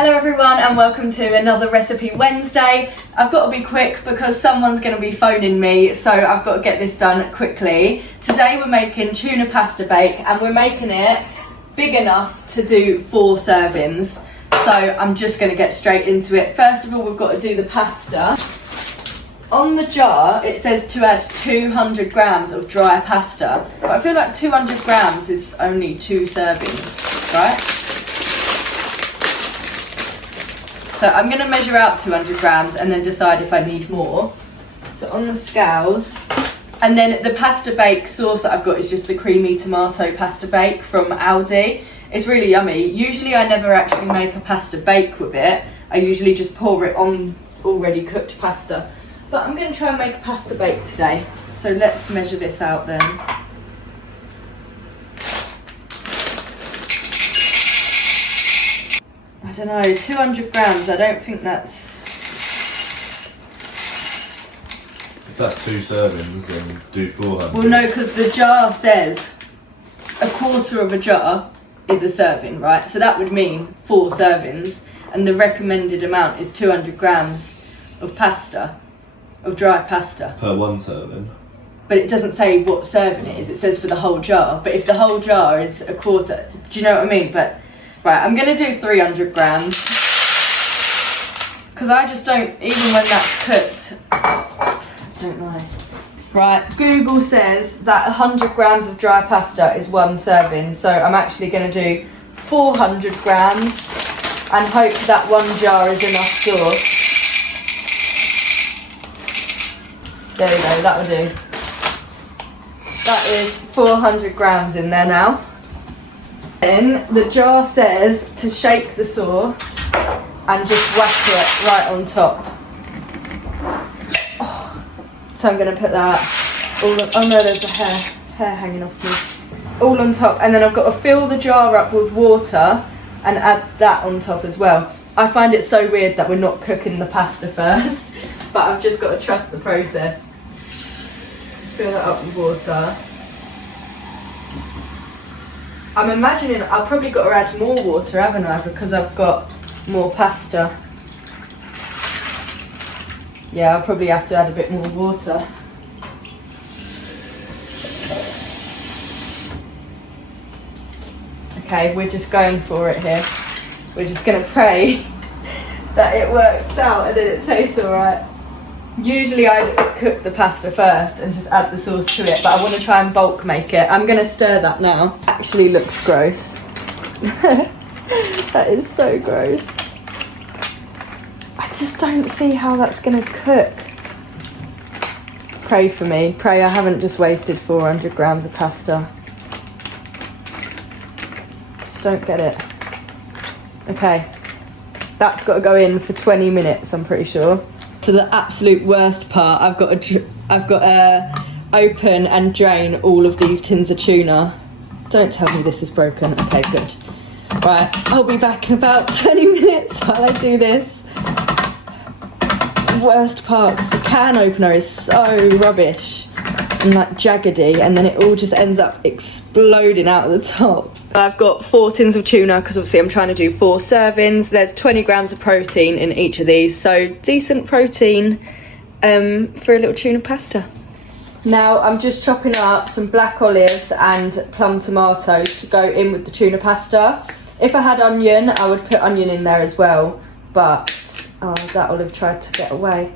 Hello everyone and welcome to another Recipe Wednesday. I've got to be quick because someone's going to be phoning me, so I've got to get this done quickly. Today we're making tuna pasta bake and we're making it big enough to do 4 servings. So I'm just going to get straight into it. First of all, we've got to do the pasta. On the jar it says to add 200 grams of dry pasta, but I feel like 200 grams is only 2 servings, right? So I'm going to measure out 200 grams and then decide if I need more. So on the scales, and then the pasta bake sauce that I've got is just the creamy tomato pasta bake from Aldi. It's really yummy. Usually I never actually make a pasta bake with it. I usually just pour it on already cooked pasta. But I'm going to try and make a pasta bake today. So let's measure this out then. I don't know, 200 grams, I don't think that's... If that's 2 servings, then do 400. Well no, because the jar says a quarter of a jar is a serving, right? So that would mean 4 servings, and the recommended amount is 200 grams of pasta, of dry pasta. Per 1 serving? But it doesn't say what serving it is, it says for the whole jar. But if the whole jar is a quarter, do you know what I mean? But right, I'm going to do 300 grams. Because I just don't, even when that's cooked, I don't know. Right, Google says that 100 grams of dry pasta is 1 serving. So I'm actually going to do 400 grams and hope that 1 jar is enough sauce. There we go, that will do. That is 400 grams in there now. Then the jar says to shake the sauce and just whack it right on top. Oh, so I'm going to put that all on, oh no, there's a hair hanging off me. All on top, and then I've got to fill the jar up with water and add that on top as well. I find it so weird that we're not cooking the pasta first, but I've just got to trust the process. Fill that up with water. I'm imagining I've probably got to add more water, haven't I? Because I've got more pasta. Yeah, I'll probably have to add a bit more water. Okay, we're just going for it here. We're just going to pray that it works out and then it tastes alright. Usually I'd cook the pasta first and just add the sauce to it, but I want to try and bulk make it. I'm going to stir that now. Actually looks gross. That is so gross. I just don't see how that's going to cook. Pray for me. Pray I haven't just wasted 400 grams of pasta. Just don't get it. Okay. That's got to go in for 20 minutes, I'm pretty sure. For the absolute worst part, I've got to open and drain all of these tins of tuna. Don't tell me this is broken. Okay, good. Right, I'll be back in about 20 minutes while I do this. Worst part, because the can opener is so rubbish and like jaggedy, and then it all just ends up exploding out of the top. I've got 4 tins of tuna because obviously I'm trying to do 4 servings. There's 20 grams of protein in each of these, so decent protein for a little tuna pasta. Now I'm just chopping up some black olives and plum tomatoes to go in with the tuna pasta. If I had onion, I would put onion in there as well, but oh, that olive tried to get away.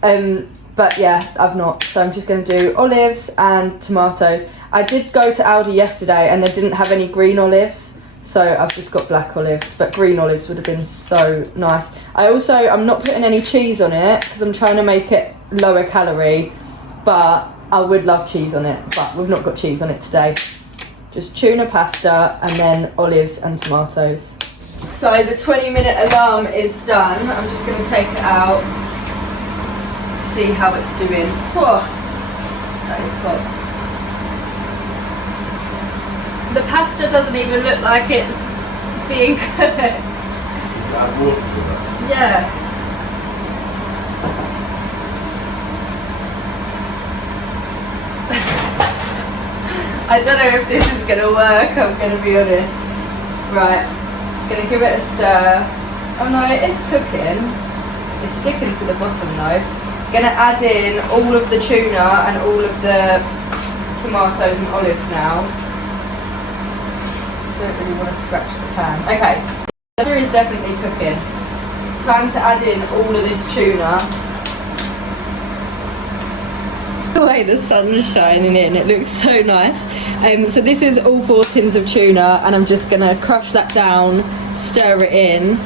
But yeah, I've not, so I'm just going to do olives and tomatoes. I did go to Aldi yesterday and they didn't have any green olives, so I've just got black olives, but green olives would have been so nice. I'm not putting any cheese on it because I'm trying to make it lower calorie, but I would love cheese on it, but we've not got cheese on it today. Just tuna pasta and then olives and tomatoes. So the 20-minute alarm is done. I'm just going to take it out, see how it's doing. Whoa, that is hot. The pasta doesn't even look like it's being cooked. Add water to that? Yeah. I don't know if this is going to work, I'm going to be honest. Right, going to give it a stir. Oh no, it is cooking. It's sticking to the bottom though. Gonna add in all of the tuna and all of the tomatoes and olives now. Don't really want to scratch the pan. Okay, the butter is definitely cooking. Time to add in all of this tuna. The way the sun's shining in, it looks so nice. So this is all 4 tins of tuna, and I'm just gonna crush that down, stir it in,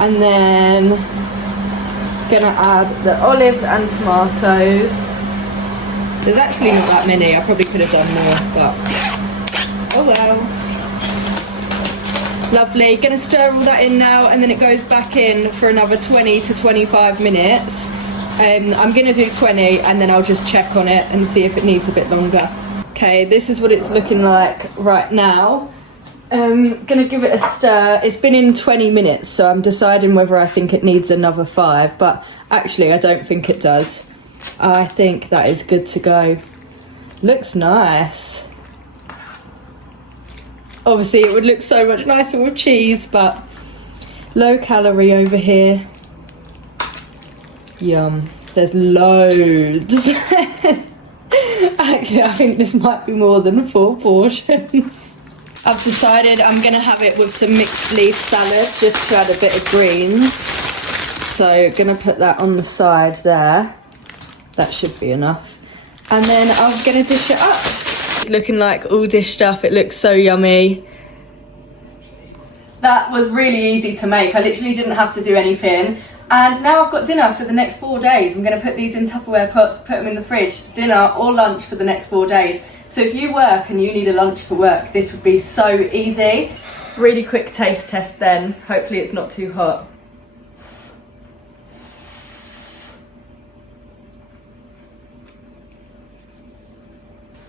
and then gonna add the olives and tomatoes. There's actually not that many. I probably could have done more, but oh well. Lovely. Gonna stir all that in now, and then it goes back in for another 20 to 25 minutes. I'm gonna do 20, and then I'll just check on it and see if it needs a bit longer. Okay, this is what it's looking like right now. Gonna give it a stir. It's been in 20 minutes, so I'm deciding whether I think it needs another 5, but actually I don't think it does. I think that is good to go. Looks nice. Obviously it would look so much nicer with cheese, but low calorie over here. Yum. There's loads. Actually, I think this might be more than 4 portions. I've decided I'm gonna have it with some mixed leaf salad, just to add a bit of greens. So gonna put that on the side there. That should be enough. And then I'm gonna dish it up. It's looking like all dished up. It looks so yummy. That was really easy to make. I literally didn't have to do anything. And now I've got dinner for the next 4 days. I'm gonna put these in Tupperware pots, put them in the fridge. Dinner or lunch for the next 4 days. So if you work and you need a lunch for work, this would be so easy. Really quick taste test then. Hopefully it's not too hot.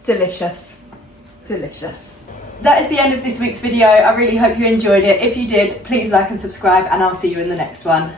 Delicious. Delicious. That is the end of this week's video. I really hope you enjoyed it. If you did, please like and subscribe, and I'll see you in the next one.